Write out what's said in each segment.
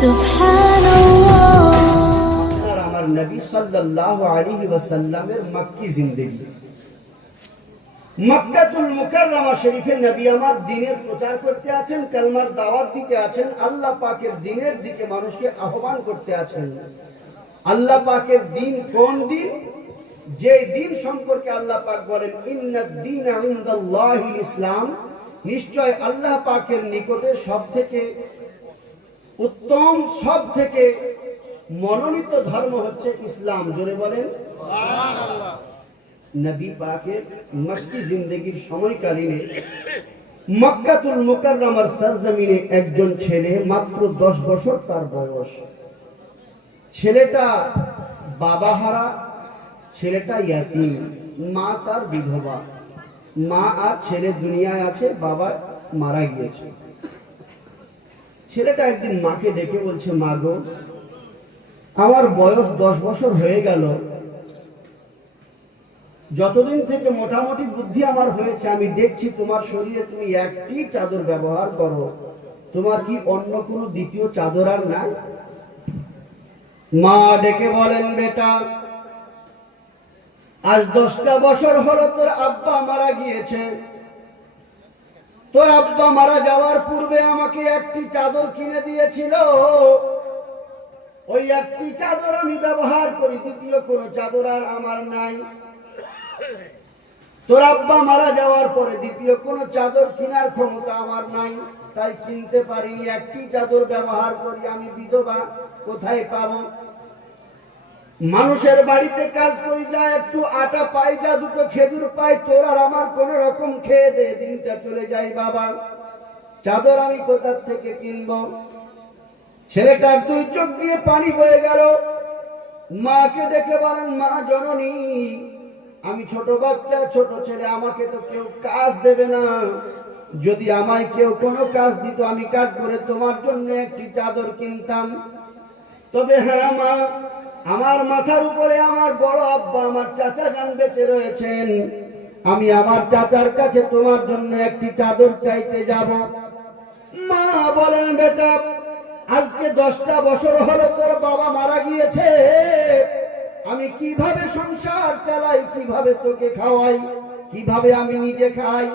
সুবহানাল্লাহ। আমার নবী সাল্লাল্লাহু আলাইহি ওয়াসাল্লামের মক্কি জিন্দেগি, মক্কাতুল মুকাররমা শরীফে নবী আমার দ্বীনের প্রচার করতে আছেন, কালমার দাওয়াত দিতে আছেন, আল্লাহ পাকের দ্বীনের দিকে মানুষকে আহ্বান করতে আছেন। আল্লাহ পাকের দ্বীন কোন দ্বীন? যে দ্বীন সম্পর্কে আল্লাহ পাক বলেন ইন্নাদ দীনা ইনদাল্লাহিল ইসলাম, নিশ্চয় আল্লাহ পাকের নিকটে সবথেকে উত্তম, সবথেকে মনোনীত ধর্ম হচ্ছে ইসলাম। জোরে বলেন সুবহানাল্লাহ। নবী পাকের মক্কি জিন্দেগীর সময়কালীনে মক্কাতুল মুকাররমার সরজমিনে একজন ছেলে, মাত্র 10 বছর তার বয়স। ছেলেটা বাবাহারা, ছেলেটা ইয়াতীম, মা তার বিধবা। মা আর ছেলে দুনিয়ায় আছে, বাবা মারা গিয়েছে। ছেলেটা একদিন মাকে ডেকে বলছে, মা গো, আমার বয়স 10 বছর হয়ে গেল, যতদিন থেকে মোটামুটি বুদ্ধি আমার হয়েছে, আমি দেখছি তোমার শরীরে তুমি একটি চাদর ব্যবহার করো, তোমার কি অন্য কোনো দ্বিতীয় চাদর আর নাই? মা ডেকে বলেন, বেটা, আজ 10টা বছর হলো তোর আব্বা মারা গিয়েছে। তোর আব্বা মারা যাওয়ার পূর্বে আমাকে একটি চাদর কিনে দিয়েছিল, ওই একটি চাদর আমি ব্যবহার করি, দ্বিতীয় কোনো চাদর আর আমার নাই। তোর আব্বা মারা যাওয়ার পরে দ্বিতীয় কোনো চাদর কেনার ক্ষমতা আমার নাই, তাই কিনতে পারিনি, একটি চাদর ব্যবহার করি, আমি বিধবা, কোথায় পাবো? মানুষের বাড়িতে কাজ করি, যা একটু আটা পাই, যা দুটো খেজুর পাই, তোর আর আমার কোন রকম খেয়ে দে দিনটা চলে যায় বাবা, চাদর আমি কোথা থেকে কিনবো? ছেলেটার 2 চোখ দিয়ে পানি বয়ে গেল। মাকে ডেকে বলেন, মা জননী, আমি ছোট বাচ্চা, ছোট ছেলে, আমাকে তো কেউ কাজ দেবে না, যদি আমায় কেউ কোনো কাজ দিত আমি কাজ করে তোমার জন্য একটি চাদর কিনতাম। তবে হ্যাঁ মা, আমার মাথার উপরে আমার বড় আব্বা, আমার চাচা যান বেঁচে রয়েছেন, আমি আমার চাচার কাছে তোমার জন্য একটি চাদর চাইতে যাব। মা বলেন, বেটা, আজকে 10টা বছর হলো তোর বাবা মারা গিয়েছে, আমি কিভাবে সংসার চালাই, কিভাবে তোকে খাওয়াই, কিভাবে আমি নিজে খাই?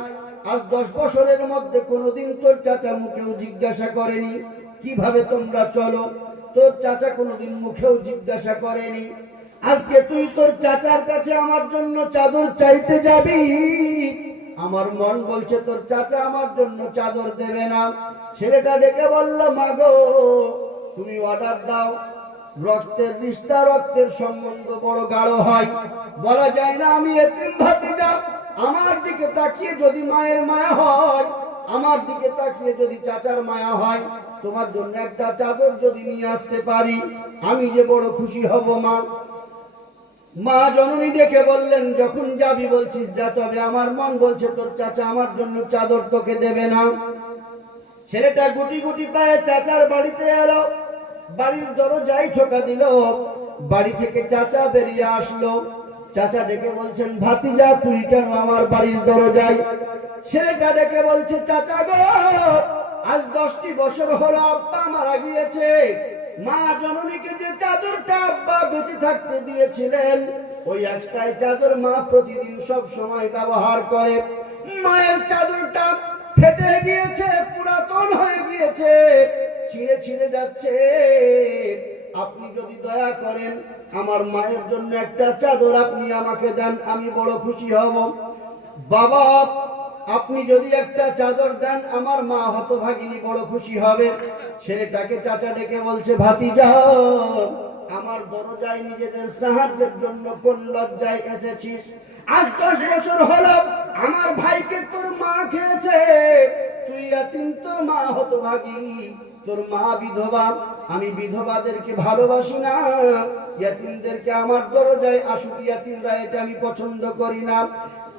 আজ 10 বছরের মধ্যে কোনোদিন তোর চাচা মুখেও জিজ্ঞাসা করেনি কিভাবে তোমরা চলো, তোর চাচা কোনোদিন মুখেও জিজ্ঞাসা করেনি। আজকে তুই তোর চাচার কাছে আমার জন্য চাদর চাইতে যাবি, আমার মন বলছে তোর চাচা আমার জন্য চাদর দেবে না। ছেলেটা ডেকে বলল, মা গো, তুমি অর্ডার দাও। রক্তের রিশতা, রক্তের সম্বন্ধ বড় গাঢ় হয়, বলা যায় না। আমি এতিম ভাতিজা, আমার দিকে তাকিয়ে যদি মায়ের মায়া হয়, আমার দিকে তাকিয়ে যদি চাচার মায়া হয়, তোমার জন্য একটা চাদর যদি নিয়ে আসতে পারি, আমি যে বড় খুশি হব মা। মা জননী ডেকে বললেন, যখন যাবি বলছিস যা, তবে আমার মন বলছে তোর চাচা আমার জন্য চাদর তোকে দেবে না। ছেলেটা গুটি গুটি পায়ে চাচার বাড়িতে এলো, বাড়ির দরজায় ঠোকা দিল। বাড়ি থেকে চাচা বেরিয়ে আসলো। চাচা ডেকে বলছেন, ভাতিজা, তুই কেন আমার বাড়ির দরজায়? ছেলেটা ডেকে বলছে, চাচা গো, আজ 10টি বছর হলো আব্বা মারা গিয়েছে, মা জননীকে যে চাদরটা আব্বা বেঁচে থাকতে দিয়েছিলেন, ওই একটাই চাদর মা প্রতিদিন সব সময় ব্যবহার করে। মায়ের চাদরটা ফেটে গিয়েছে, পুরাতন হয়ে গিয়েছে, ছিঁড়ে ছিঁড়ে যাচ্ছে। আপনি যদি দয়া করেন আমার মায়ের জন্য একটা চাদর আপনি আমাকে দেন, আমি বড় খুশি হব। বাবা, আপনি যদি একটা চাদর দেন আমার মা হতভাগিনী বড় খুশি হবে। ছেলেটাকে চাচা ডেকে বলছে, ভাতিজা, আমার দরজায় নিজেদের সাহায্যের জন্য কোন লজ্জায় এসেছিস? আজ 10 বছর হলো আমার ভাইকে তোর মা খেয়েছে, তুই এতিম, তোর মা হতভাগী, তোর মা বিধবা। আমি বিধবাদেরকে ভালোবাসি না, ইয়াতিমদেরকে আমার দরজায় আসুক ইয়াতিমরা, এটা আমি পছন্দ করি না।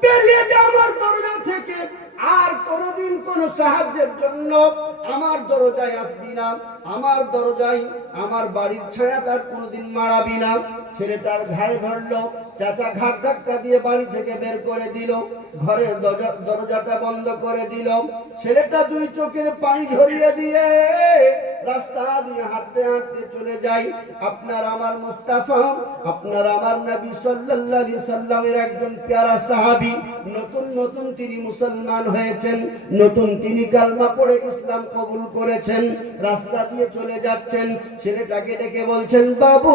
বেরিয়ে যা আমার দরজা থেকে, আর কোনদিন কোন সাহায্যের জন্য আমার দরজায় আসবি না, আমার দরজায় আমার বাড়ির ছায়া তার কোনদিন মারাবি না। ছেলেটার ঘাড়ে ধরলো, চাচা ঘাট ধাক্কা দিয়ে বাড়ি থেকে বের করে দিল, ঘরের দরজাটা বন্ধ করে দিল। ছেলেটা দুই চোখের পানি ঝরিয়ে দিয়ে রাস্তা দিয়ে হাঁটতে হাঁটতে চলে যায়। আপনার আমার মুস্তাফা, আপনার আমার নবী সাল্লাল্লাহু আলাইহি সাল্লামের একজন প্যারা সাহাবী, নতুন নতুন তিনি মুসলমান হয়েছেন, নতুন তিনি কালমা পড়ে ইসলাম কবুল করেছেন। রাস্তা দিয়ে চলে যাচ্ছেন, ছেলেটাকে ডেকে বলছেন, বাবু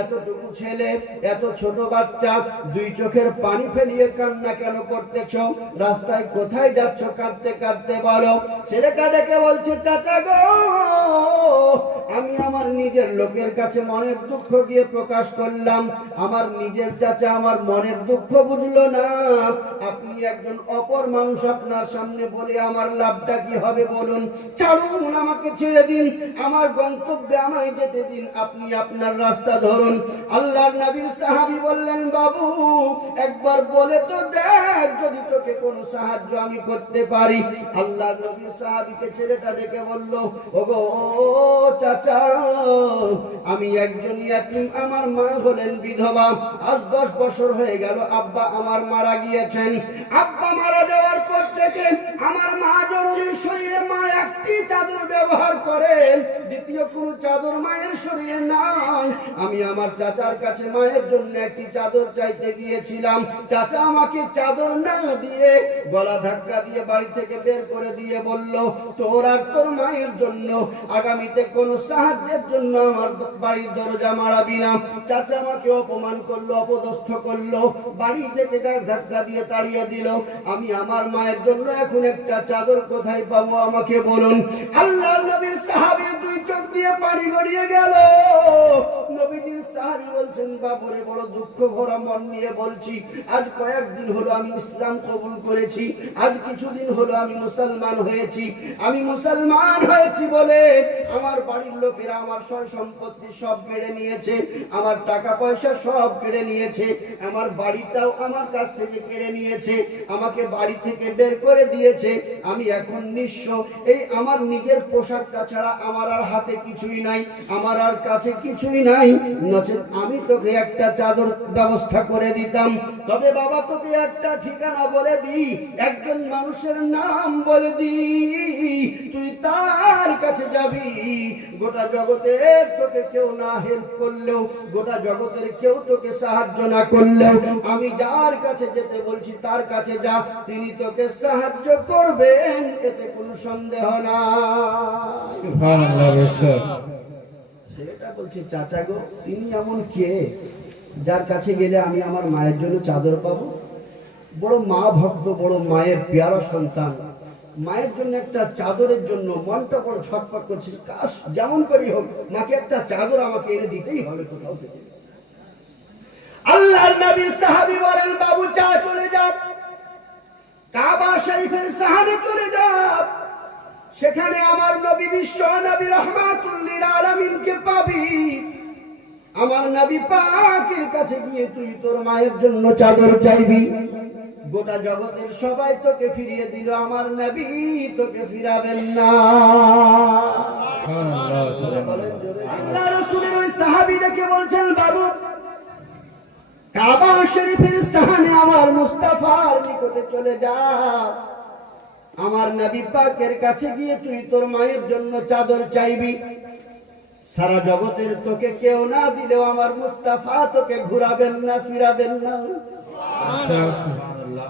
এতটুকু ছেলে, এত ছোট বাচ্চা, দুই চোখের পানি ফেলিয়ে কান্না কেন করতেছো? রাস্তায় কোথায় যাচ্ছ কাঁদতে কাঁদতে বলো? ছেলেটা ডেকে বলছে, চাচা গো, আমি আমার নিজের লোকের কাছে মনের দুঃখ গিয়ে প্রকাশ করলাম, আমার নিজের চাচা আমার মনের দুঃখ বুঝলো না। আপনি একজন অপর মানুষ, আপনার সামনে বলে আমার লাভটা কি হবে বলুন? ছাড়ুন, আমাকে ছেড়ে দিন, আমার গন্তব্যে আমায় যেতে দিন, আপনি আপনার রাস্তা ধরুন। আল্লাহর নবীর সাহাবী বললেন, বাবু একবার বলে তো দেখ যদি তোকে কোনো সাহায্য আমি করতে পারি। আল্লাহর নবীর সাহাবীকে ছেলেটা ডেকে বলল, ওগো চাচা, আমি একজন ইয়াতীম, আমার মা হলেন বিধবা, আজ 10 বছর হয়ে গেল আব্বা আমার মারা গিয়েছেন। আব্বা মারা যাওয়ার পর থেকে আমার মা জননীর শরীরে মা একটি চাদর ব্যবহার করেন, দ্বিতীয় কোনো চাদর মায়ের শরীরে নাই। আমি আমার চাচার কাছে মায়ের জন্য একটি চাদর চাইতে গিয়েছিলাম, চাচা আমাকে চাদর না দিয়ে গলা ধাক্কা দিয়ে বাড়ি থেকে বের করে দিয়ে বলল, তোর আর তোর মায়ের জন্য আগামীতে কোন সাহায্যের জন্য আমার বাড়ির দরজা মারাবি না। চাচা আমাকে অপমান করলো, অপদস্থ করলো, বাড়ি থেকে ধাক্কা দিয়ে তাড়িয়ে দিল। আমি আমার মায়ের জন্য এখন একটা চাদর কোথায় পাবো আমাকে বলুন? আল্লাহর নবীর সাহাবীর দুই চোখ দিয়ে পানি গড়িয়ে গেল। নবীজির সাহাবী বলছেন, বাবুরে বড় দুঃখ ভরা মন নিয়ে বলছি, আজ কয়েকদিন হলো আমি ইসলাম কবুল করেছি, আজ কিছুদিন হলো আমি মুসলমান হয়েছি। আমি মুসলমান হয়েছি বলে আমার বাড়ির লোকেরা আমার সয় সম্পত্তি সব কেড়ে নিয়েছে, আমার টাকা পয়সা সব কেড়ে নিয়েছে, আমার বাড়িটাও আমার কাছ থেকে কেড়ে নিয়েছে, আমাকে বাড়ি থেকে বের করে দিয়েছে। আমি এখন নিঃস্ব, এই আমার নিজের পোশাকটা ছাড়া আমার আর হাতে কিছুই নাই, আমার আর কাছে কিছুই নাই, নচেত আমি তোকে একটা চাদর ব্যবস্থা করে দিতাম। তবে বাবা তোকে একটা ঠিকানা বলে দিই, একজন মানুষের নাম বলে দিই, তুই তার কাছে যাবি। গোটা জগতের তোকে কেউ না হেল্প করলেও, গোটা জগতের কেউ তোকে সাহায্য না করলেও, আমি যার কাছে যেতে বলছি তার কাছে যা, তিনি তোকে সাহায্য করবেন, এতে কোনো সন্দেহ না। ছেলেটা বলছে, চাচা গো, তিনি এমন কে যার কাছে গেলে আমি আমার মায়ের জন্য চাদর পাবো? বড় মা ভক্ত, বড় মায়ের পেয়ারা সন্তান, মায়ের জন্য একটা চাদরের জন্য মনটা বড় ছটফট করছে। কাশ যেমন করি হোক মাকে একটা চাদর আমাকে এনে দিতেই হবে কোথাও থেকে। আল্লাহর নবীর সাহাবী বলেন, বাবু চা চলে যাও, কাবা শরীফের সাহানে চলে যাও, সেখানে আমার নবী বিশ্ব নবী রাহমাতুল লিল আলামিনকে পাবি। আমার নবী পাকের কাছে গিয়ে তুই তোর মায়ের জন্য চাদর চাইবি। গোটা জগতের সবাই তোকে ফিরিয়ে দিল, আমার নবী তোকে ফিরাবেন না। আল্লাহ রাসূলের ওই সাহাবী ডেকে বলছেন, বাবু কাবা শরীফের সাহানে আমার মুস্তাফার নিকটে চলে যা, আমার নবী পাকের কাছে গিয়ে তুই তোর মায়ের জন্য চাদর চাইবি। সারা জগতের তোকে কেউ না দিলেও আমার মুস্তাফা তোকে ঘুরাবেন না, ফিরাবেন না।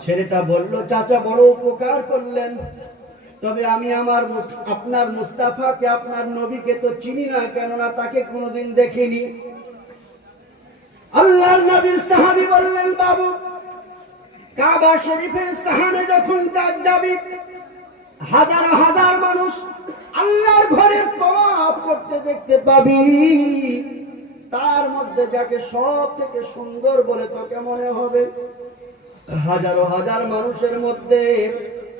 ছেলেটা বলল, চাচা বড় উপকার করলেন, তবে আমি আমার আপনার মুস্তাফাকে, আপনার নবীকে তো চিনি না, কেননা তাকে কোনোদিন দেখিনি। আল্লাহর নবীর সাহাবী বললেন, বাবু কাবা শরীফের সাহানে যখন তার যাবি, হাজার হাজার মানুষ আল্লাহর ঘরের তওয়াফ করতে দেখতে পাবি, তার মধ্যে যাকে সব থেকে সুন্দর বলে তোকে মনে হবে, হাজারো হাজার মানুষের মধ্যে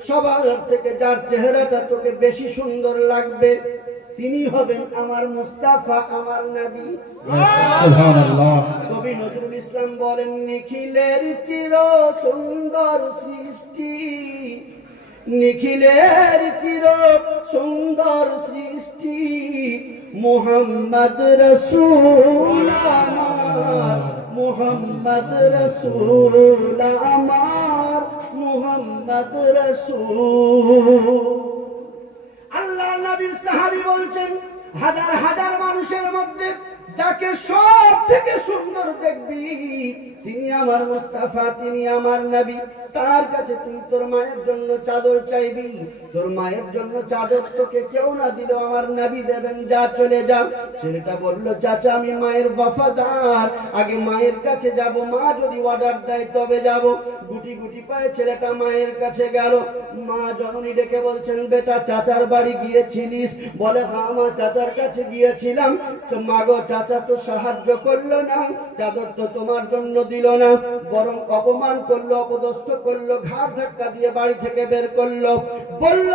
সবার থেকে যার চেহারাটা তোকে বেশি সুন্দর লাগবে, তিনি হবেন আমার মুস্তাফা, আমার নবী। সুবহানাল্লাহ। কবি নজরুল ইসলাম বলেন, নিখিলের চির সুন্দর সৃষ্টি নিখিলের চির সুন্দর সৃষ্টি মুহাম্মদ রাসূল আমার, মুহাম্মদ রাসূল আমার, মুহাম্মদ রাসূল। আল্লাহ নবীর সাহাবী বলছেন, হাজার হাজার মানুষের মধ্যে যাকে সব থেকে সুন্দর দেখবি তিনি আমার মুস্তাফা, তিনি আমার নবী। তার কাছে তুই তোর মায়ের জন্য চাদর চাইবি, তোর মায়ের জন্য চাদর তোকে কেউ না দিলেও আমার নবী দেবেন, যা চলে যা। ছেলেটা বলল, চাচা আমি মায়ের ওয়াফাদার, আগে মায়ের কাছে যাব, মা যদি অর্ডার দেয় তবে যাব। গুটি গুটি পায়ে ছেলেটা মায়ের কাছে গেল। মা জননী ডেকে বলছেন, বেটা চাচার বাড়ি গিয়েছিলিস? বলে, হ্যাঁ মা, চাচার কাছে গিয়েছিলাম। তো মা গো, চাচা তো সাহায্য করলো না, চাদর তো তোমার জন্য দিল না, বরং অপমান করলো, অপদস্থ করলো, ঘাড় ধাক্কা দিয়ে বাড়ি থেকে বের করলো। বলল,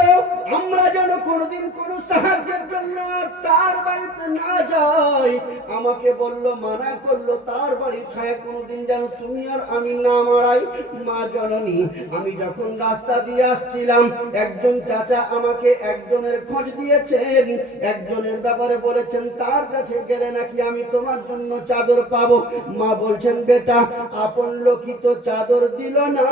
আমরা যেন কোনোদিন কোনো সাহায্যের জন্য আর তার বাড়িতে না যাই। আমাকে বলল, মানা করলো, তার বাড়ির ছায়া কোনোদিন যেন তুমি আর আমি না মারাই। মা জননী, আমি যখন রাস্তা দিয়ে আসছিলাম, একজন চাচা আমাকে একজনের খোঁজ দিয়েছেন, একজনের ব্যাপারে বলেছেন, তার কাছে গেলে নাকি আমি তোমার জন্য চাদর পাবো। মা বলছেন, বেটা আপন লোকই তো চাদর দিল না,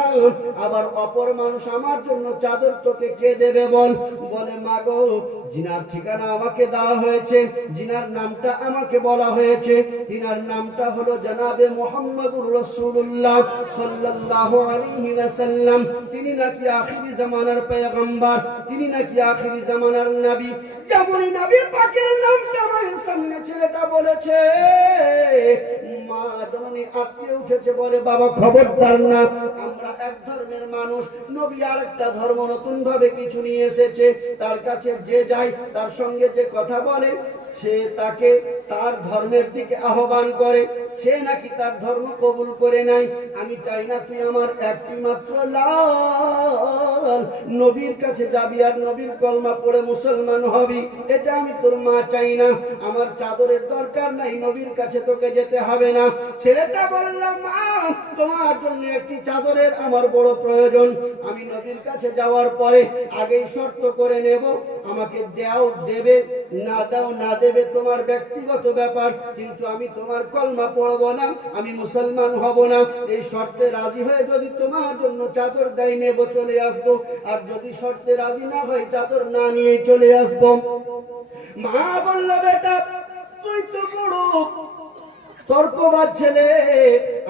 আবার অপর মানুষ আমার জন্য চাদর তোকে কে দেবে বল? বলে, মা গো, জিনার ঠিকানা আমাকে দেওয়া হয়েছে, জিনার নামটা আমাকে বলা হয়েছে, তিনার নামটা হলো জনাবে মুহাম্মদুর রাসূলুল্লাহ সাল্লাল্লাহু আলাইহি ওয়াসাল্লাম। তিনি নাকি আখিরি জামানার পয়গম্বর, তিনি নাকি আখিরি জামানার নবী। যেমনই নবী পাকের নামটা মায়ের সামনে ছেলেটা বলেছে, মা জননী আটকে উঠেছে, বলে, বাবা খবরদার না, আমরা এক ধর্মের মানুষ, নবী আরেকটা ধর্ম নতুন ভাবে কিছু নিয়ে এসেছে, তার কাছে যে যায়, তার সঙ্গে যে কথা বলে, সে তাকে তার ধর্মের দিকে আহ্বান করে, সে নাকি তার ধর্ম কবুল করে নাই। আমি চাই না তুই আমার একটি মাত্র লাল নবীর কাছে যাবি আর নবীর কলমা পড়ে মুসলমান হবি, এটা আমি তোর মা চাই না। আমার চাদরের দরকার নাই, নবীর কাছে তোকে যেতে হবে না। ছেলেটা বলল, মা তোমার জন্য একটি চাদরের আমার বড় প্রয়োজন, আমি নবীর কাছে যাওয়ার পরে আগেই শর্ত করে নেব, আমাকে দাও দেবে, না দাও না দেবে তোমার ব্যক্তিগত ব্যাপার, কিন্তু আমি তোমার কলমা পড়বো না, আমি মুসলমান হব না। এই শর্তে রাজি হয়ে যদি তোমার জন্য চাদর দেয় নেব, চলে আসবো, আর যদি শর্তে রাজি না হয় চাদর না নিয়ে চলে আসবো। মা বলল, বেটা তুই তো বড় তর্কবাদ ছেলে,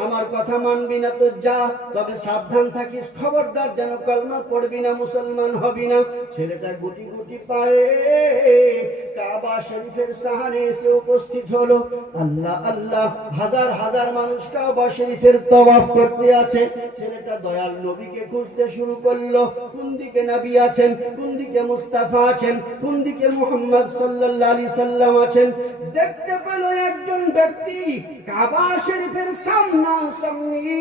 আমার কথা মানবি না তো যা, তবে সাবধান থাকিস, খবরদার যেন কলমা পড়বি না, মুসলমান হবি না। ছেলেটা গুটি গুটি পায়ে কাবা শরীফের সাহানে এসে উপস্থিত হলো। আল্লাহ আল্লাহ, হাজার হাজার মানুষ কাবা শরীফের তওয়াফ করতে আছে। ছেলেটা দয়াল নবীকে খুঁজতে শুরু করলো, কোন দিকে নবী আছেন, কোন দিকে মুস্তাফা আছেন, কোন দিকে মুহাম্মদ সাল্লাল্লাহু আলাইহি সাল্লাম আছেন। দেখতে পেল একজন ব্যক্তি কাবা শরীফের সামনাসামনি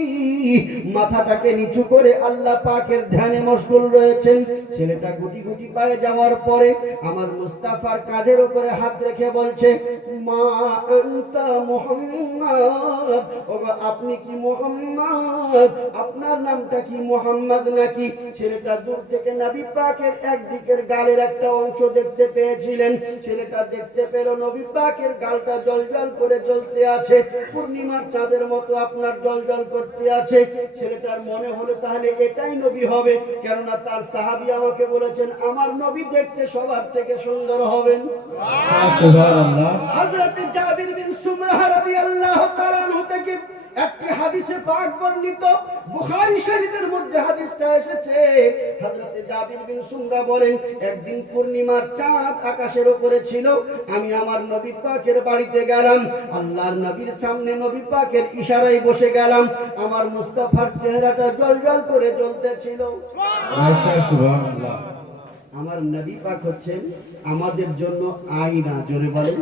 মাথাটাকে নিচু করে আল্লাহ পাকের ধ্যানে মশগুল রয়েছেন। ছেলেটা গুটি গুটি পায়ে যাওয়ার পরে আমার মুস্তাফার কাঁধের উপরে হাত রেখে বলছে, মা আনতা মুহাম্মদ, ওগো আপনি কি মুহাম্মদ? আপনার নামটা কি মুহাম্মদ নাকি? ছেলেটা দূর থেকে নবী পাকের একদিকের গালের একটা অংশ দেখতে পেয়েছিলেন। ছেলেটা দেখতে পেল নবী পাকের গালটা জলজল করে জ্বলতে আছে, পূর্ণিমার চাঁদের মতো আপনার জলজল করতে আছে। ছেলেটার মনে হলো তাহলে এটাই নবী হবে, কেননা তার সাহাবী আমাকে বলেছেন আমার নবী দেখতে সবার থেকে সুন্দর হবেন। সুবহানাল্লাহ। হযরত জাবির বিন সুমরাহ রাদিয়াল্লাহু তাআলা আনহু থেকে একটি হাদিসে পাক বর্ণিত, বুখারী শরীফের মধ্যে হাদিসটা এসেছে। হযরত জাবির বিন সুমরাহ বলেন, একদিন পূর্ণিমার চাঁদ আকাশের উপরে ছিল, আমি আমার নবী পাকের বাড়িতে গেলাম, আল্লাহর নবীর সামনে নবী পাকের ইশারায় বসে গেলাম, আমার মুস্তাফার চেহারাটা জ্বলজ্বল করে জ্বলতেছিল। সুবহানাল্লাহ। আমার নবী পাক হচ্ছেন আমাদের জন্য আয়না, জোরে বলেন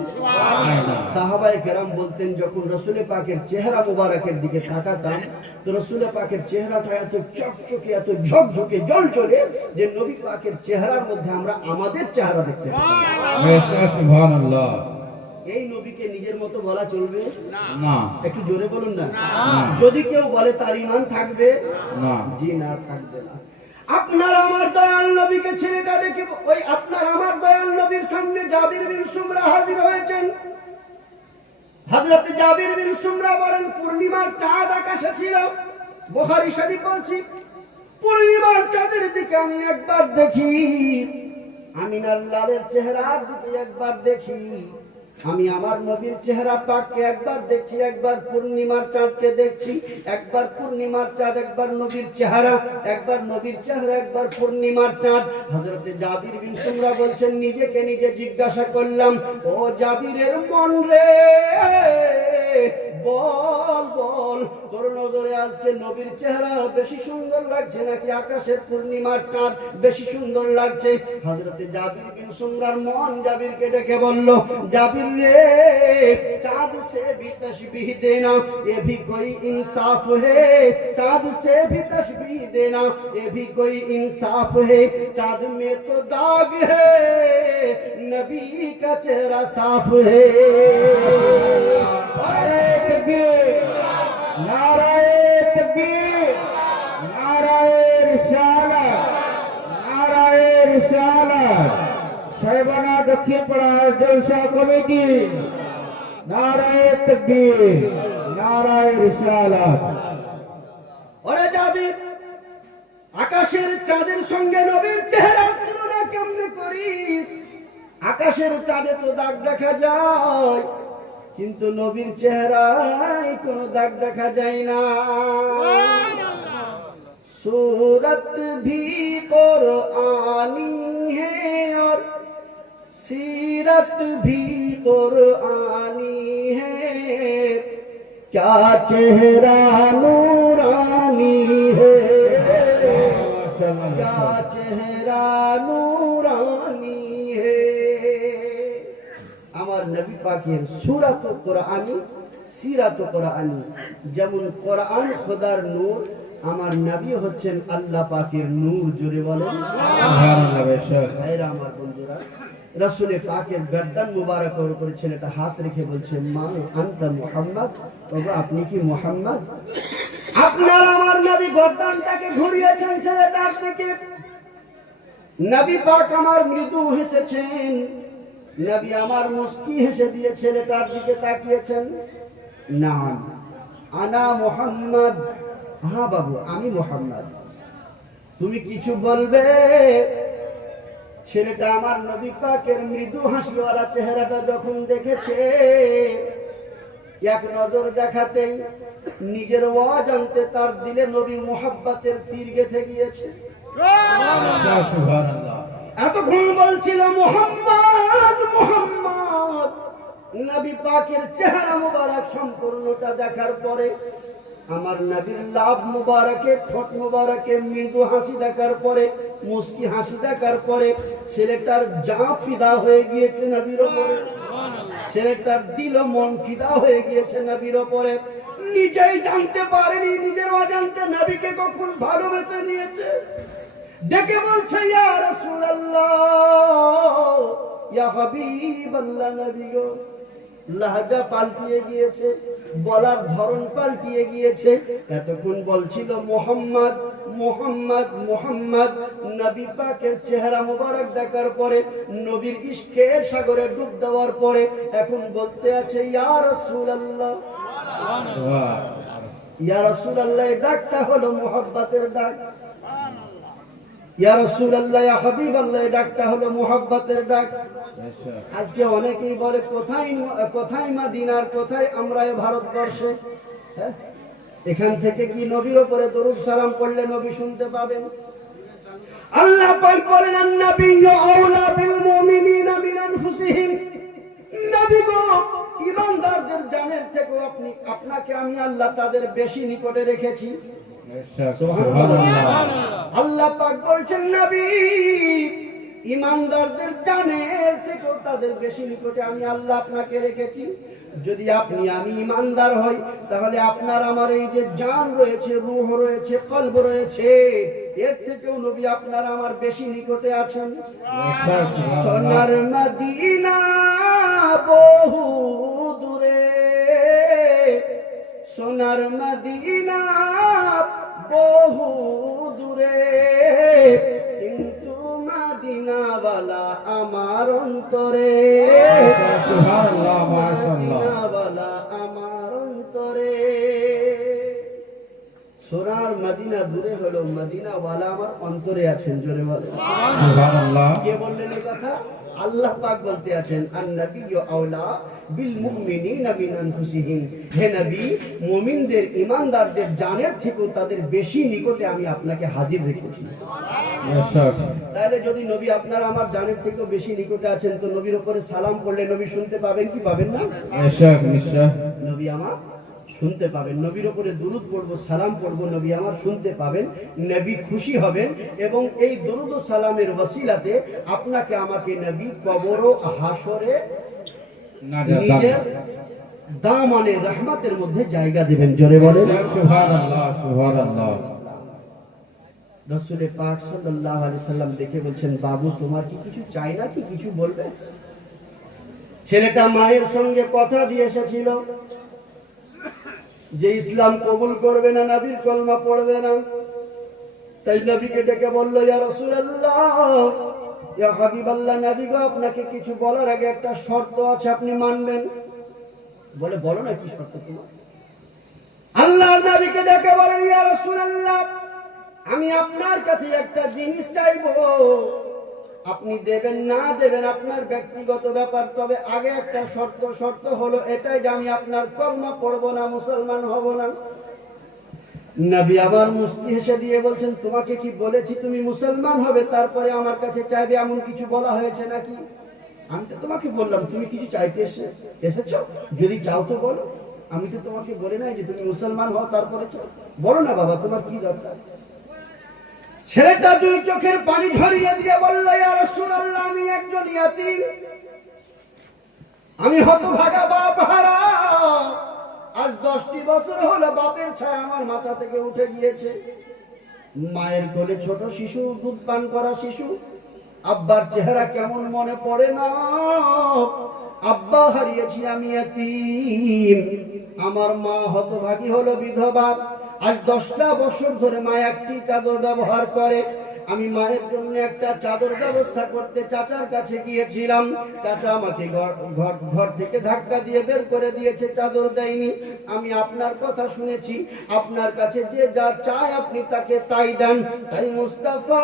আয়না। সাহাবায়ে কেরাম বলতেন, যখন রাসূল পাকের চেহারা মুবারকের দিকে তাকাতাম তো রাসূল পাকের চেহারাটা এত চকচকে, এত ঝকঝকে, জ্বলজ্বলে যে নবী পাকের চেহারার মধ্যে আমরা আমাদের চেহারা দেখতে পাই। সুবহানাল্লাহ। এই নবীকে নিজের মতো বলা চলবে না, একটু জোরে বলুন না। যদি কেউ বলে তার ঈমান থাকবে না, জি না, থাকবে না। আপনার আমার দয়াল নবীকে ছেলেটা দেখে ওই আপনার আমার দয়াল নবীর সামনে জাবির বিন সুমরা হাজির হয়েছেন। হযরত জাবির বিন সুমরা বলেন পূর্ণিমার চাঁদ আকাশে ছিল। বুখারী শরীফ বলছি পূর্ণিমার চাঁদের দিকে আমি একবার দেখি, আমিনার লালের চেহারার দিকে একবার দেখি, আমি আমার নবীর চেহারা পাককে একবার দেখছি, একবার পূর্ণিমার চাঁদকে দেখছি, একবার পূর্ণিমার চাঁদ একবার নবীর চেহারা, একবার নবীর চেহারা একবার পূর্ণিমার চাঁদ। হযরতে জাবির বিন সুমরা বলছেন নিজেকে নিজে জিজ্ঞাসা করলাম, ও জাবিরের মন রে, বল বল তোর নজরে আজকে নবীর চেহারা বেশি সুন্দর লাগছে নাকি আকাশের পূর্ণিমার চাঁদ বেশি সুন্দর লাগছে? হযরতে জাবির বিন সুমরার মন জাবিরকে ডেকে বলল, জাবির রে, चांद से भी तशबीह देना ये भी कोई इंसाफ है, चांद से भी तशबीह देना ये भी कोई इंसाफ है, चांद में तो दाग है नबी का चेहरा साफ है। नाराए तकबीर, नाराए रिसालत, नाराए रिसालत। साहिबाना दक्षिण पड़ा जलसा कमेटी, नाराए तकबीर, नाराए रिसालत। ওরে জাবির, আকাশের চাঁদের সঙ্গে নবীর চেহারার তুলনা কেমনে করিস? আকাশের চাঁদে তো দাগ দেখা যায়, কিন্তু নবীর চেহারায় কোনো দাগ দেখা যায় না। सूरत भी कुरानी है और सीरत भी कुरानी है, क्या चेहरा नूरानी है, क्या चेहरा नूरानी है। আমার নবী পাকের সূরাত কুরআনী, সিরাত কুরআনী, যেমন কোরআন খোদার নূর, আমার নবী হচ্ছেন আল্লাহ পাকের নূর। জুড়ে বলেন সুবহানাল্লাহ। বেশক ভাইরা আমার বন্ধুরা, রাসূল পাকের গর্দান মুবারকের উপর ছেলেটা হাত রেখে বলছে, মা আনতা মুহাম্মদ, ওগো আপনি কি মুহাম্মদ? আপনার আমার নবী গর্দানটাকে ঘুরিয়েছেন ছেলেটার দিকে। নবী পাক আমার মৃদু হেসেছেন, নবী আমার মুস্কি হেসে দিয়ে ছেলেটার দিকে তাকিয়েছেন। নাম আনা মুহাম্মদ, হ্যাঁ বাবু আমি মুহাম্মদ, তুমি কিছু বলবে? ছেলেটা আমার নবী পাকের মৃদু হাসিওয়ালা চেহারাটা যখন দেখেছে, এক নজর দেখাতেই নিজের অজান্তে তার দিলে নবী মুহাব্বতের তীর গেঁথে গিয়েছে। সুবহানাল্লাহ। এতক্ষণ বলছিল মুহাম্মদ মুহাম্মদ, নবী পাকের চেহারা মুবারক সম্পূর্ণটা দেখার পরে, আমার নবীর লাভ মুবারকে ঠোঁট মুবারকে মৃদু হাসি দেখার পরে, মুস্কি হাসি দেখার পরে ছেলেটার যা ফিদা হয়ে গিয়েছে নবীর উপরে, ছেলেটার দিল মন ফিদা হয়ে গিয়েছে নবীর উপরে। নিজেই জানতে পারেনি নিজের অজান্তে নবীকে কখন ভালোবেসে নিয়েছে। ডেকে বলছে, ইয়া রাসূলুল্লাহ, ইয়া হাবিবাল্লাহ, নবী গো। লহজা পাল্টিয়ে গিয়েছে, বলার ধরন পাল্টিয়ে গিয়েছে। এতক্ষণ বলছিল মুহাম্মদ মুহাম্মদ মুহাম্মদ, নবী পাকের চেহারা মুবারক দেখার পরে, নবীর ইশকের সাগরে ডুব দেওয়ার পরে এখন বলতে আছে ইয়া রাসূলুল্লাহ। ইয়া রাসূলুল্লাহ ডাকটা হলো মুহাব্বতের ডাক। ইয়া রাসূলুল্লাহ, ইয়া হাবিবাল্লাহ ডাকটা হলো মুহাব্বতের ডাক। আজকে অনেকেই বলে কোথায় কোথায় মদিনার, কোথায় আমরা ভারতবর্ষে? এখান থেকে কি নবীর উপরে দরুদ সালাম পড়লে নবী শুনতে পাবেন? আল্লাহ পাক বলেন, আন-নাবিয়্যু আওলা বিল মুমিনিনা মিন আনফুসিহিম। নবী গো, ঈমানদারদের জানের থেকে আপনাকে আমি আল্লাহ তাদের বেশি নিকটে রেখেছি। সুবহানাল্লাহ। আল্লাহ পাক বলছেন, নবী ঈমানদারদের জানের থেকেও তাদের বেশি নিকটে আমি আল্লাহ আপনাকে রেখেছি। যদি আপনি আমি ঈমানদার হই, তাহলে আপনার আমার এই যে জান রয়েছে, রূহ রয়েছে, কলব রয়েছে, এর থেকেও নবী আপনার আমার বেশি নিকটে আছেন। সোনার মদিনা বহু দূরে, সোনার মদিনা বহু দূরে, সুবহানাল্লাহ, মাশাআল্লাহ। মদিনাওয়ালা আমার অন্তরে। সোনার মদিনা দূরে হলো, মদিনাওয়ালা আমার অন্তরে আছেন। জোরে বলেন সুবহানাল্লাহ। কে বললেন এই কথা? আল্লাহ পাক বলতে আছেন, আন-নাবিয়্যু আওলা বিল মুমিনিনা মিন আনফুসিহিম। হে নবী, মুমিনদের, ঈমানদারদের জানের থেকেও তাদের বেশি নিকটে আমি আপনাকে হাজির রেখেছি। নিশ্চয়। তাহলে যদি নবী আপনার আমার জানের থেকেও বেশি নিকটে আছেন, তো নবীর উপরে সালাম পড়লে নবী শুনতে পাবেন কি পাবেন না? নিশ্চয়, নিশ্চয়। নবী আমার শুনতে পাবেন। নবীর উপরে দুরূদ পড়বো, সালাম পড়বো, নবী আমার শুনতে পাবেন, নবী খুশি হবেন। এবং এই দুরূদ ও সালামের ওসিলাতে আপনাকে আমাকে নবী কবর ও হাসরে নিজের দামানে রহমতের মধ্যে জায়গা দেবেন। জোরে বলেন সুবহানাল্লাহ, সুবহানাল্লাহ। রাসূল পাক সাল্লাল্লাহু আলাইহি সাল্লাম দেখে বলছেন, বাবু তোমার কি কিছু চাই না, কি কিছু বলবে? ছেলেটা মায়ের সঙ্গে কথা দিয়ে এসেছিল যে ইসলাম কবুল করবে না, নবীর কলমা পড়বে না। তাই নবীকে ডেকে বলল, ইয়া রাসূলুল্লাহ, ইয়া হাবিবাল্লাহ, নবী গো, আপনাকে কিছু বলার আগে একটা শর্ত আছে, আপনি মানবেন? বলে, বলো না, কি শর্ত তোমার? আল্লাহর নবীকে ডেকে বলেন, ইয়া রাসূলুল্লাহ, আমি আপনার কাছে একটা জিনিস চাইবো, আপনি দেবেন না দেবেন আপনার ব্যক্তিগত ব্যাপার, তবে আগে একটা শর্ত হলো এটাই যে আমি আপনার কলমা পড়বো না, মুসলমান হব না। নবী আবার মুস্কি হেসে দিয়ে বলছেন, তোমাকে কি বলেছি তুমি মুসলমান হবে, তারপরে আমার কাছে চাইবে, এমন কিছু বলা হয়েছে নাকি? আমি তো তোমাকে বললাম তুমি কিছু চাইতে এসেছো, যদি চাও তো বলো। আমি তো তোমাকে বলে নাই যে তুমি মুসলমান হও তারপরে চাও। বলো না বাবা, তোমার কি দরকার? ছেলেটা দুই চোখের পানি ঝরিয়ে দিয়ে বলল, ইয়া রাসূলুল্লাহ, আমি একজন ইয়াতীম, আমি হতভাগা বাপ হারা। আজ 10টি বছর হলো বাপের ছায়া আমার মাথা থেকে উঠে গিয়েছে। মায়ের কোলে ছোট শিশু, দুধ পান করা শিশু, আব্বার চেহারা কেমন মনে পড়ে না। আব্বা হারিয়েছি, আমি ইয়াতীম। আমার মা হতভাগী হলো, বিধবা। আজ 10টা বছর ধরে মা একটি চাদর ব্যবহার করে। আমি মায়ের জন্য একটা চাদর ব্যবস্থা করতে চাচার কাছে গিয়েছিলাম। চাচা আমাকে ঘর থেকে ধাক্কা দিয়ে বের করে দিয়েছে, চাদর দেয়নি। আমি আপনার কথা শুনেছি, আপনার কাছে যে যা চায় আপনি তাকে তাই দেন। তাই মুস্তাফা,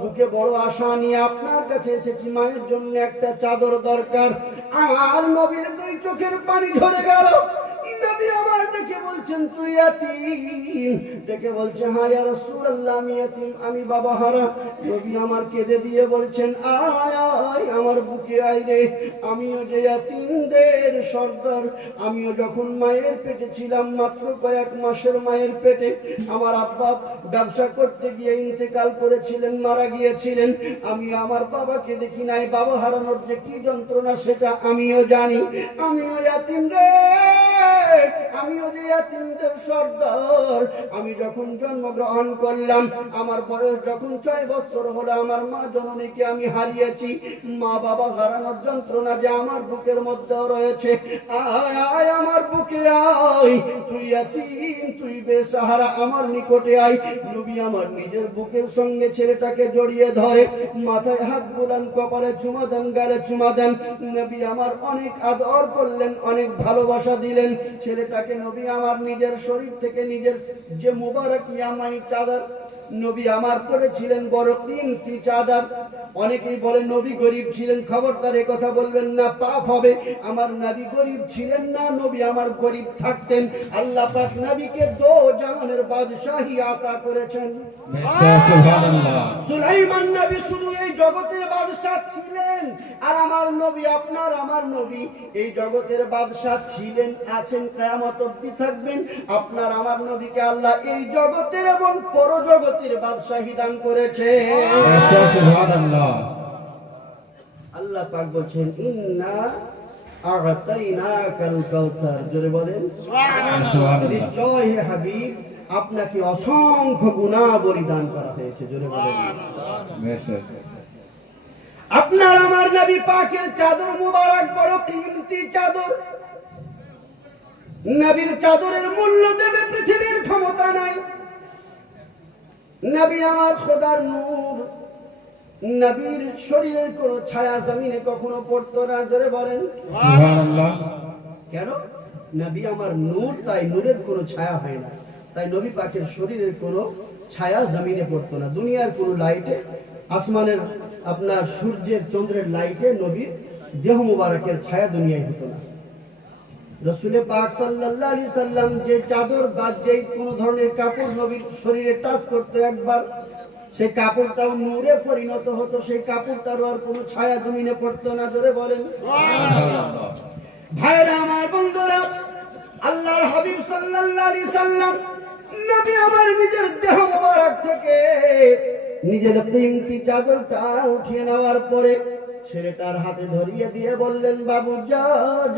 বুকে বড় আশা নিয়ে আপনার কাছে এসেছি, মায়ের জন্য একটা চাদর দরকার। আর নবীর দুই চোখের পানি ঝরে গেল। নবী আমার ডেকে বলছেন, তুই ইয়াতীম? ডেকে বলছে, হ্যাঁ ইয়া রাসূলুল্লাহ, আমি ইয়াতীম, আমি বাবা হারা। নবী আমার কেঁদে দিয়ে বলছেন, আয় আয় আমার বুকে আয় রে, আমিও যে ইয়াতীমদের সর্দার। আমিও যখন মায়ের পেটে ছিলাম, মাত্র কয়েক মাসের মায়ের পেটে, আমার আব্বা ব্যবসা করতে গিয়ে ইন্তেকাল করেছিলেন, মারা গিয়েছিলেন। আমি আমার বাবাকে দেখি নাই। বাবা হারানোর যে কি যন্ত্রণা সেটা আমিও জানি। আমিও ইয়াতীম রে, আমিও যে ইয়াতীমদের সর্দার। আমি যখন জন্মগ্রহণ করলাম, আমার বয়স যখন 6 বছর হলো, আমার মা জননীকে আমি হারিয়েছি। মা বাবা হারানোর যন্ত্রণা যে আমার বুকের মধ্যেও রয়েছে। আয় আয় আমার বুকে আয়, তুই ইয়াতীম, তুই বেসাহারা, আমার নিকটে আয়। নবী আমার নিজের বুকের সঙ্গে ছেলেটাকে জড়িয়ে ধরে, মাথায় হাত বুলান, কপালে চুমা দেন, গালে চুমা দেন। নবী আমার অনেক আদর করলেন, অনেক ভালোবাসা দিলেন। ছেলেটাকে নবী আমার নিজের শরীর থেকে নিজের যে মুবারক ইয়ামানি চাদর নবী আমার পরেছিলেন, বড় 3টি চাদর। অনেকেই বলে নবী গরিব ছিলেন, খবরদার এ কথা বলবেন না, পাপ হবে। আমার নবী গরিব ছিলেন না, নবী আমার গরিব থাকতেন। আল্লাহ পাক নবীকে দো জাহানের বাদশাহী আতা করেছেন। সুবহানাল্লাহ। সুলাইমান নবী শুধু এই জগতের বাদশা ছিলেন, আর আমার নবী, আপনার আমার নবী এই জগতের বাদশা ছিলেন, আছেন, কিয়ামত অবধি থাকবেন। আপনার আমার নবীকে আল্লাহ এই জগতের এবং পরজগতের বাদশাহী দান করেছে। সুবহানাল্লাহ। আল্লাহ পাক বলেন, ইন্না আ'তাইনাকাল কাউসার। জোরে বলেন সুবহানাল্লাহ। নিশ্চয় হে হাবিব, আপনাকে অসংখ্য গুণাবলী দান করা হয়েছে। জোরে বলেন আপনার আমার নবী পাকের চাদর মুবারক বড় কিমতি চাদর। নবীর চাদরের মূল্য দেবে পৃথিবীর ক্ষমতা নাই। নবী আমার খোদার নূর, নবীর শরীরের কোনো ছায়া জমিনে কখনো পড়তো না, জোরে বলেন সুবহানাল্লাহ। কেন? নবী আমার নূর, তাই নূরের কোনো ছায়া হয় না, তাই নবী পাকের শরীরের কোনো ছায়া জমিনে পড়তো না। দুনিয়ার কোনো লাইটে, আসমানের আপনার সূর্যের চন্দ্রের লাইটে নবীর দেহ মুবারকের ছায়া দুনিয়ায় হতো না। রসুলে পাক সাল্লাল্লাহু আলাইহি সাল্লাম যে চাদর বা যে কোনো ধরনের কাপড় নবীর শরীরে টাচ করতে একবার, সেই কাপড়টাও নূরে পরিণত হতো, সেই কাপড়টারও আর কোনো ছায়া জমিনে পড়তো না, জোরে বলেন সুবহানাল্লাহ। ভাইরা আমার, বন্ধুরা, আল্লাহর হাবিব সাল্লাল্লাহু আলাইহি সাল্লাম নবী আমার নিজের দেহ মোবারক থেকে নিজের কিমতি চাদরটা উঠিয়ে নেওয়ার পরে ছেলেটার হাতে ধরিয়ে দিয়ে বললেন, বাবু যা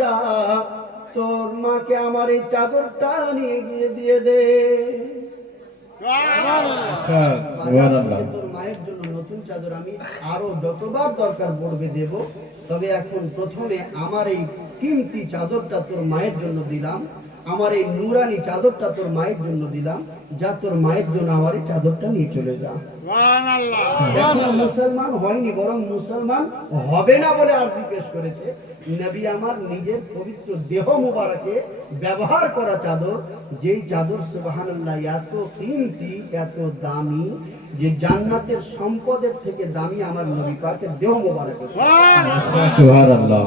যা, তোর মাকে আমার এই চাদরটা নিয়ে গিয়ে দিয়ে দে। সুবহানাল্লাহ। তোর মায়ের জন্য নতুন চাদর আমি আরো যতবার দরকার পড়বে দেব, তবে এখন প্রথমে আমার এই কিমতি চাদরটা তোর মায়ের জন্য দিলাম, আমার এই নুরানি চাদরটা তোর মায়ের জন্য দিলাম, যা তোর মায়ের জন্য আমার এই চাদরটা নিয়ে চলে যা। এখনো মুসলমান হয়নি, বরং মুসলমান হবে না বলে আরজি পেশ করেছে। নবী আমার নিজের পবিত্র দেহ মুবারকে ব্যবহার করা চাদর, যেই চাদর সুবহানাল্লাহ এত কিমতি, এত দামি, যে জান্নাতের সম্পদের থেকে দামি আমার নবী পাকের দেহ মুবারকে। সুবহানাল্লাহ।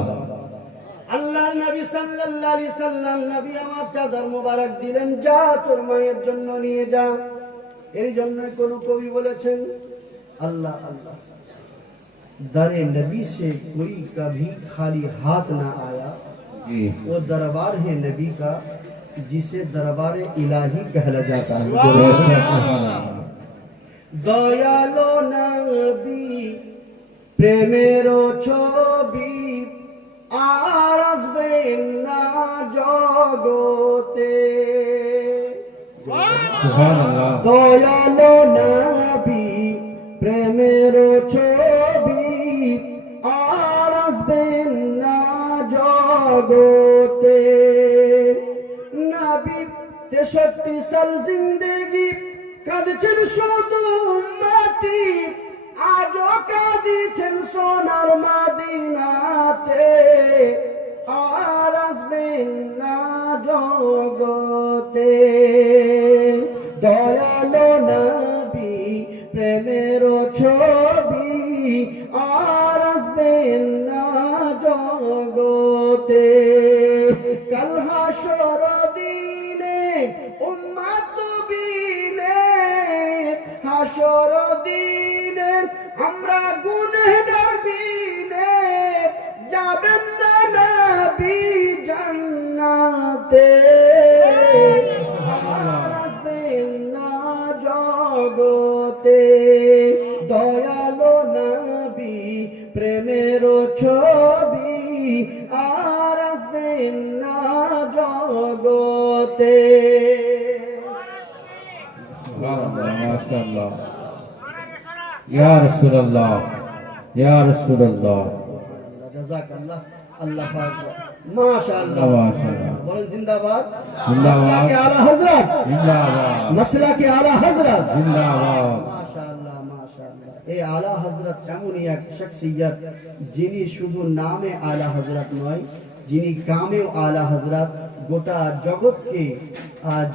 আল্লাহর নবী সাল্লাল্লাহু আলাইহি সাল্লাম নবী আমার চাদর মুবারক দিলেন, যা তোর মায়ের জন্য নিয়ে যা। এই জন্য কোন কবি বলেছেন, अल्लाह अल्लाह दरे नबी से कोई कभी खाली हाथ ना आया, जी। वो दरबार है नबी का जिसे दरबार इलाही कहला जाता है। सुबहानाल्लाह। दयालो नबी प्रेमेरो छवि আর আসবে না জগতে। সুবহানাল্লাহ। দয়ালো নবী প্রেমের ছবি আর আসবে না জগতে। নবী 63 সাল জিন্দেগি কাঁদছেন শুধু উম্মতি, আজও কাঁদিছেন সোনার মদিনাতে, আর আসবেন না জগতে। দয়ালো নবী প্রেমের ছবি আর আসবেন না জগতে। কাল হাসর দিনে উম্মত বিনে, হাসর দিনে আমরা গুনাহগার বিনে, যাবেন না নবী জান্নাতে, আর আসবেন না জগতে। দয়ালো নবী প্রেমের ছবি আর আসবেন না জগতে। সুবহানাল্লাহ। মাশাআল্লাহ। ইয়া রাসূলুল্লাহ, ইয়া রাসূলুল্লাহ। জাযাকাল্লাহ, আল্লাহ পাক মাশাআল্লাহ, মাশাআল্লাহ। বলেন জিন্দাবাদ, জিন্দাবাদ। মাসলাকে আলা হযরত, জিন্দাবাদ, মাসলাকে আলা হযরত। জিন্দাবাদ। মাশাআল্লাহ মাশাআল্লাহ। এই আলা হযরত এমনই এক শখসিয়ত, যিনি শুধু নামে আলা হযরত নয়, যিনি কামেও আলা হযরত। গোটা জগৎকে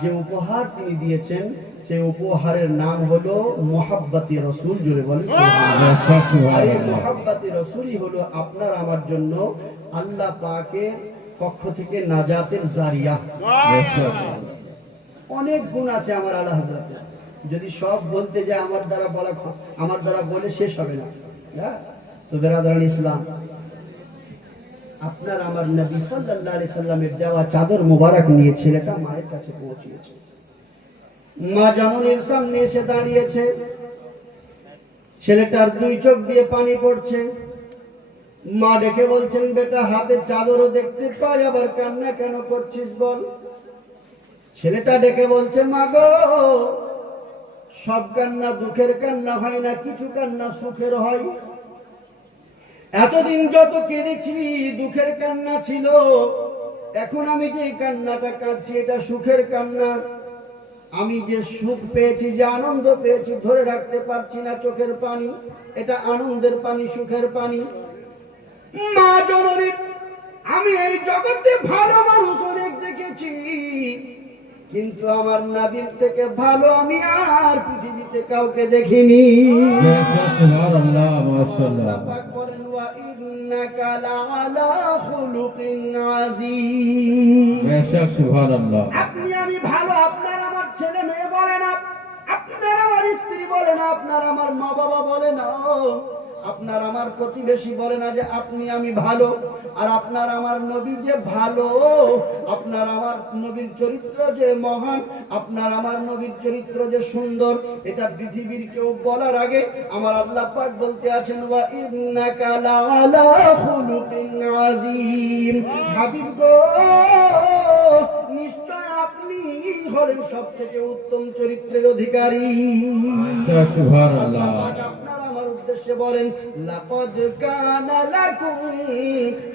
যে উপহার তিনি দিয়েছেন, সেই উপহারের নাম হলো মোহাব্বতে রসুল। জোরে বলেন সুবহানাল্লাহ। আর এই মোহাব্বতে রসুলই হলো আপনার আমার জন্য আল্লাহ পাকের পক্ষ থেকে নাজাতের জারিয়া। অনেক গুণ আছে আমার আলা হযরতের, যদি সব বলতে যায় আমার দ্বারা বলে শেষ হবে না। হ্যাঁ, তো বেরাদারান ইসলাম, আপনার আমার নবী সাল্লাল্লাহু আলাইহি সাল্লামের দেওয়া চাদর মোবারক নিয়ে ছেলেটা মায়ের কাছে পৌঁছিয়েছে। মা জননীর সামনে এসে দাঁড়িয়েছে, ছেলেটার দুই চোখ দিয়ে পানি পড়ছে। মা ডেকে বলছেন, বেটা হাতে চাদরও দেখতে পাই, আবার কান্না কেন করছিস বল। ছেলেটা ডেকে বলছে, মা গো, সব কান্না দুঃখের কান্না হয় না, কিছু কান্না সুখের হয়। এতদিন যত কেঁদেছি দুঃখের কান্না ছিল, এখন আমি যে কান্নাটা কাঁদছি এটা সুখের কান্না। আমি যে সুখ পেয়েছি, যে আনন্দ পেয়েছি, ধরে রাখতে পারছি না চোখের পানি। এটা আনন্দের পানি, সুখের পানি। মা জননী, আমি এই জগতে ভালো মানুষ অনেক দেখেছি, কিন্তু আমার নবীর থেকে ভালো আমি আর পৃথিবীতে কাউকে দেখিনি। সুবহানাল্লাহ, মাশাআল্লাহ। আল্লাহ পাক বলেন, ওয়া ইন্নাকা লাআলা খুলুকিন আযীম। সুবহানাল্লাহ। আপনি আমি ভালো, আপনার আমার ছেলে মেয়ে বলে না, আপনার আমার স্ত্রী বলে না, আপনার আমার মা বাবা বলে না, আপনার আমার প্রতিবেশী বলে না যে আপনি আমি ভালো। আর আপনার আমার নবী যে ভালো, আপনার আমার নবীর চরিত্র যে মহান, আপনার আমার নবীর চরিত্র যে সুন্দর, এটা পৃথিবীর কেউ বলার আগে আমার আল্লাহ পাক বলতে আছেন, ওয়া ইন্নাকা লাআলা খুলুকিন আযীম। হাবিব গো, নিশ্চয় আপনি হলেন সবথেকে উত্তম চরিত্রের অধিকারী। সুবহানাল্লাহ। আপনার আমার উদ্দেশ্যে বলেন, লাকাদ কানা লাকুম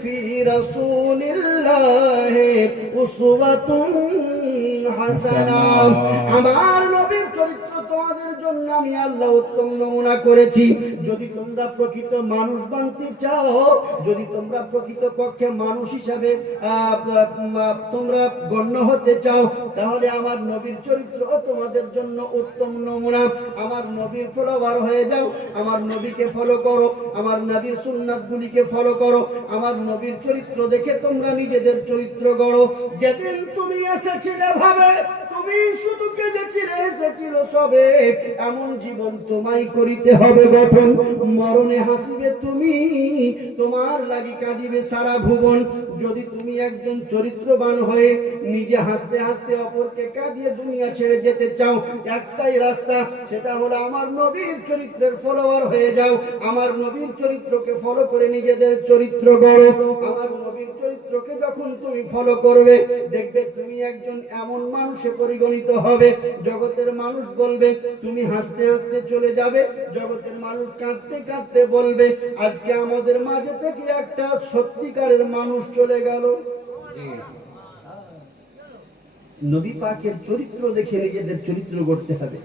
ফি রাসূলিল্লাহি উসওয়াতুন হাসানাহ। আমার নবীর চরিত্র তোমাদের জন্য আমি আল্লাহ উত্তম নমুনা করেছি। যদি তোমরা প্রকৃত মানুষ বানতে চাও, যদি তোমরা প্রকৃত পক্ষে মানুষ হিসাবে তোমরা গণ্য হতে চাও, তাহলে আমার নবীর চরিত্র তোমাদের জন্য উত্তম নমুনা। আমার নবীর ফলোয়ার হয়ে যাও, আমার নবীকে ফলো করো, আমার নবীর সুন্নাত গুলিকে ফলো করো, আমার নবীর চরিত্র দেখে তোমরা নিজেদের চরিত্র গড়ো। যেদিন তুমি এসেছিলে ভাবে তুমি শুধু কেঁদেছিলে, এসেছিল সবে, এমন জীবন তোমায় করিতে হবে গঠন। মরণে হাসিবে তুমি, তোমার লাগি কাঁদিবে সারা ভুবন। যদি তুমি একজন চরিত্রবান হয়ে নিজে হাসতে হাসতে অপরকে কাঁদিয়ে দুনিয়া ছেড়ে যেতে চাও, একটাই রাস্তা, সেটা হলো আমার নবীর চরিত্রের ফলোয়ার হয়ে যাও। আমার নবীর চরিত্রকে ফলো করে নিজেদের চরিত্র গড়ো। আমার নবীর চরিত্রকে যখন তুমি ফলো করবে, দেখবে তুমি একজন এমন মানুষে পরিগণিত হবে, জগতের মানুষ বলবে তুমি হাসতে হাসতে চলে যাবে, জগতের মানুষ কাঁদতে কাঁদতে বলবে আজকে আমাদের মাঝে থেকে একটা সত্যিকারের মানুষ চলে গেল। নবী পাকের চরিত্র দেখে নিজেদের চরিত্র গড়তে হবে,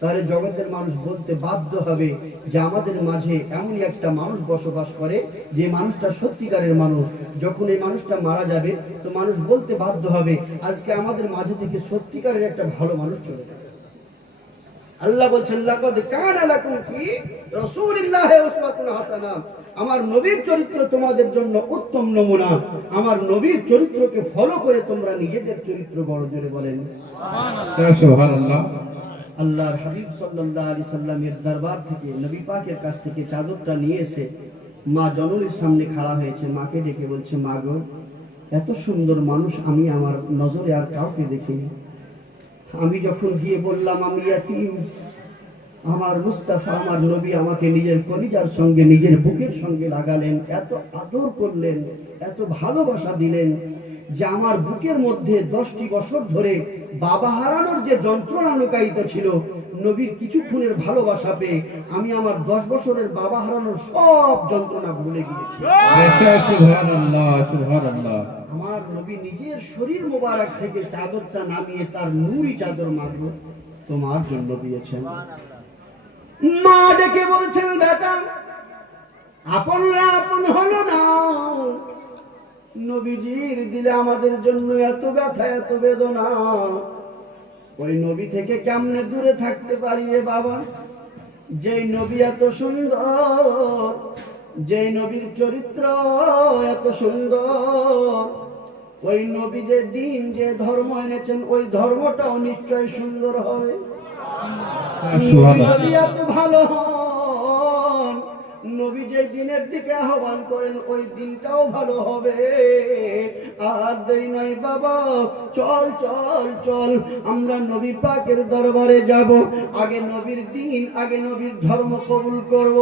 তাহলে জগতের মানুষ বলতে বাধ্য হবে যে আমাদের মাঝে এমনই একটা মানুষ বসবাস করে যে মানুষটা সত্যিকারের মানুষ। যখন এই মানুষটা মারা যাবে তো মানুষ বলতে বাধ্য হবে আজকে আমাদের মাঝে থেকে সত্যিকারের একটা ভালো মানুষ চলে যাবে। আল্লাহ বলছেন, লাকাদ কানা লাকুম ফি রাসূলিল্লাহি উসওয়াতুন হাসানাহ। আমার নবীর চরিত্র তোমাদের জন্য উত্তম নমুনা। আমার নবীর চরিত্রকে ফলো করে তোমরা নিজেদের চরিত্র বড় জোরে বলেন সুবহানাল্লাহ। আল্লাহর হাবিব সাল্লাল্লাহু আলাইহি সাল্লামের দরবার থেকে, নবী পাকের কাছ থেকে চাদরটা নিয়ে এসে মা জননীর সামনে খাড়া হয়েছে। মাকে ডেকে বলছে, মা গো, এত সুন্দর মানুষ আমি আমার নজরে আর কাউকে দেখিনি। আমি যখন গিয়ে বললাম আমি ইয়াতীম, আমার মুস্তাফা, আমার নবী আমাকে নিজের কলিজার সঙ্গে, নিজের বুকের সঙ্গে লাগালেন, এত আদর করলেন, এত ভালোবাসা দিলেন যে আমার বুকের মধ্যে 10টি বছর ধরে বাবা হারানোর যে যন্ত্রণা লুকায়িত ছিল, নবীর কিছুক্ষণের ভালোবাসা পেয়ে আমি আমার 10 বছরের বাবা হারানোর সব যন্ত্রণা ভুলে গিয়েছি। সুবহানাল্লাহ, সুবহানাল্লাহ। আমার নবী নিজের শরীর মোবারক থেকে চাদরটা নামিয়ে তার নূরি চাদর মাত্র তোমার জন্য দিয়েছেন। মা ডেকে বলছেন, বেটা, আপনরা আপন হলো না। নবীজির দিলে আমাদের জন্য এত ব্যথা, এত বেদনা, ওই নবী থেকে কেমনে দূরে থাকতে পারি রে বাবা? যেই নবী এত সুন্দর, যেই নবীর চরিত্র এত সুন্দর, ওই নবী যে দিন, যে ধর্ম এনেছেন, ওই ধর্মটাও নিশ্চয় সুন্দর হবে। নবী এত ভালো হন, নবী যে দিনের দিকে আহ্বান করেন ওই দিনটাও ভালো হবে। আর দেরি নয় বাবা, চল চল চল, আমরা নবী পাকের দরবারে যাব। আগে নবীর দিন, আগে নবীর ধর্ম কবুল করব,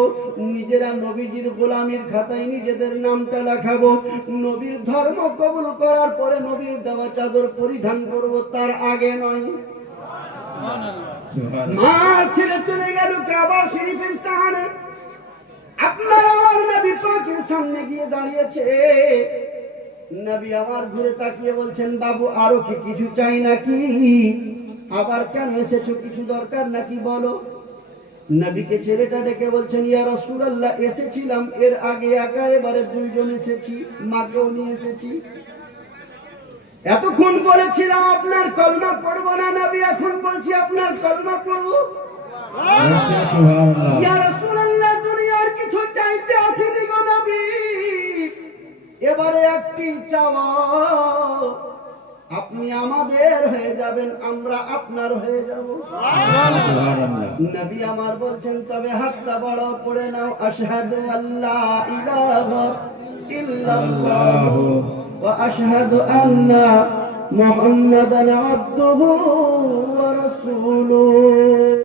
নিজেরা নবীজির গোলামির খাতায় নিজেদের নামটা লেখাবো। নবীর ধর্ম কবুল করার পরে নবীর দেওয়া চাদর পরিধান করব, তার আগে নয়। মা ছেড়ে চলে গেল কাবা শরীফের সাহানে। আপনার আমার নবী পাকের সামনে গিয়ে দাঁড়িয়েছে। নবী আমার ঘুরে তাকিয়ে বলছেন, বাবু আরো কি কিছু চাই নাকি? আবার কেন এসেছো, কিছু দরকার নাকি বলো? নবীকে ছেলেটা ডেকে বলছেন, ইয়া রাসূলুল্লাহ, এসেছিলাম এর আগে একা, এবারে দুইজন এসেছি, মাকেও নিয়ে এসেছি। এতক্ষণ বলেছিলাম আপনার কলমা পড়বো না নবী, এখন বলছি আপনার কলমা পড়বো। সুবহানাল্লাহ। ইয়া রাসূলুল্লাহ, দুনিয়ার কিছু চাইতে আসিনি গো নবী, এবারে একটি চাওয়া, আপনি আমাদের হয়ে যাবেন, আমরা আপনার হয়ে যাব। সুবহানাল্লাহ। নবী আমার বলছেন, তবে হাতটা বড় করে নাও, আশহাদু আল্লা ইলাহা ইল্লাল্লাহ ওয়া আশহাদু আন্না মুহাম্মাদান আবদুহু ওয়া রাসূলুহু।